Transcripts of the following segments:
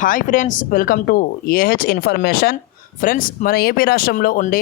Hi friends welcome to AH information. Friends మన AP రాష్ట్రంలో ఉండే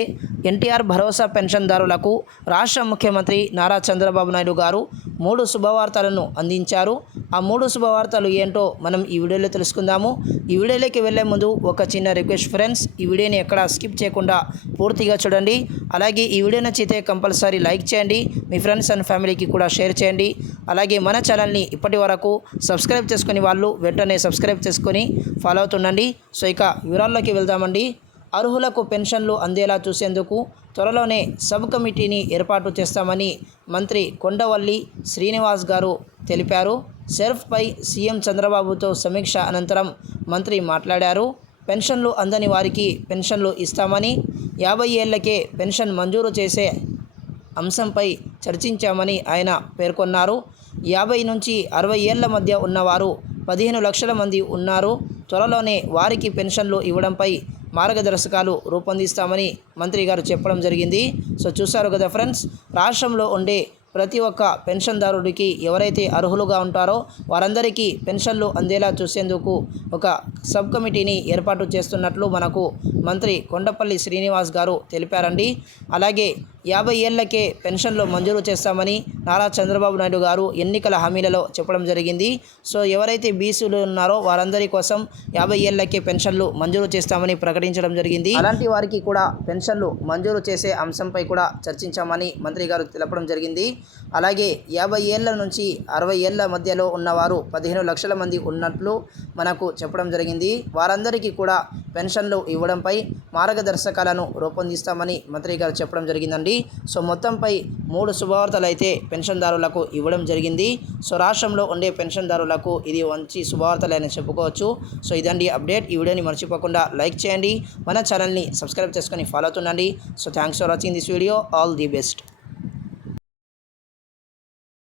ఎన్టీఆర్ భరోసా పెన్షన్దారులకు రాష్ట్ర ముఖ్యమంత్రి నారా చంద్రబాబు నాయుడు గారు మూడు శుభవార్తలను అందించారు. ఆ మూడు శుభవార్తలు ఏంటో మనం ఈ వీడియోలో తెలుసుకుందాము. ఈ వీడియోలోకి వెళ్ళే ముందు ఒక చిన్న రిక్వెస్ట్ ఫ్రెండ్స్ ఈ వీడియోని ఎక్కడ స్కిప్ చేయకుండా పూర్తిగా చూడండి. అలాగే ఈ వీడియో నచ్చితే కంపల్సరీ లైక్ చేయండి. మీ ఫ్రెండ్స్ అండ్ ఫ్యామిలీకి కూడా షేర్ చేయండి. అలాగే మన ఛానల్ని ఇప్పటి వరకు సబ్స్క్రైబ్ చేసుకుని వాళ్ళు వెంటనే సబ్స్క్రైబ్ చేసుకొని ఫాలో అవుతుండండి. సో ఇక వివరాల్లోకి వెళ్దామండి. అర్హులకు పెన్షన్లు అందేలా చూసేందుకు త్వరలోనే సబ్ కమిటీని ఏర్పాటు చేస్తామని మంత్రి కొండవల్లి శ్రీనివాస్ గారు తెలిపారు. సెర్ఫ్పై సీఎం చంద్రబాబుతో సమీక్ష అనంతరం మంత్రి మాట్లాడారు. పెన్షన్లు అందని వారికి పెన్షన్లు ఇస్తామని యాభై ఏళ్ళకే పెన్షన్ మంజూరు చేసే అంశంపై చర్చించామని ఆయన పేర్కొన్నారు. యాభై నుంచి అరవై ఏళ్ళ మధ్య ఉన్నవారు పదిహేను లక్షల మంది ఉన్నారు. త్వరలోనే వారికి పెన్షన్లు ఇవ్వడంపై మార్గదర్శకాలు రూపొందిస్తామని మంత్రి గారు చెప్పడం జరిగింది. సో చూశారు కదా ఫ్రెండ్స్ రాష్ట్రంలో ఉండే ప్రతి ఒక్క పెన్షన్దారుడికి ఎవరైతే అర్హులుగా ఉంటారో వారందరికీ పెన్షన్లు అందేలా చూసేందుకు ఒక సబ్ కమిటీని ఏర్పాటు చేస్తున్నట్లు మనకు మంత్రి కొండపల్లి శ్రీనివాస్ గారు తెలిపారండి. అలాగే యాభై ఏళ్ళకే పెన్షన్లు మంజూరు చేస్తామని నారా చంద్రబాబు నాయుడు గారు ఎన్నికల హామీలలో చెప్పడం జరిగింది. సో ఎవరైతే బీసీలు ఉన్నారో వారందరి కోసం యాభై ఏళ్ళకే పెన్షన్లు మంజూరు చేస్తామని ప్రకటించడం జరిగింది. అలాంటి వారికి కూడా పెన్షన్లు మంజూరు చేసే అంశంపై కూడా చర్చించామని మంత్రి గారు తెలపడం జరిగింది. అలాగే యాభై ఏళ్ళ నుంచి అరవై ఏళ్ళ మధ్యలో ఉన్నవారు పదిహేను లక్షల మంది ఉన్నట్లు మనకు చెప్పడం జరిగింది. వారందరికీ కూడా పెన్షన్లు ఇవ్వడంపై మార్గదర్శకాలను రూపొందిస్తామని మంత్రి గారు చెప్పడం జరిగిందండి. సో మొత్తంపై మూడు శుభవార్తలు అయితే పెన్షన్దారులకు ఇవ్వడం జరిగింది. సో రాష్ట్రంలో ఉండే పెన్షన్దారులకు ఇది మంచి శుభవార్తలని చెప్పుకోవచ్చు. సో ఇదండి అప్డేట్. ఈ వీడియోని మర్చిపోకుండా లైక్ చేయండి. మన ఛానల్ని సబ్స్క్రైబ్ చేసుకొని follow అవుతుండండి. So thanks for watching this video. All the best.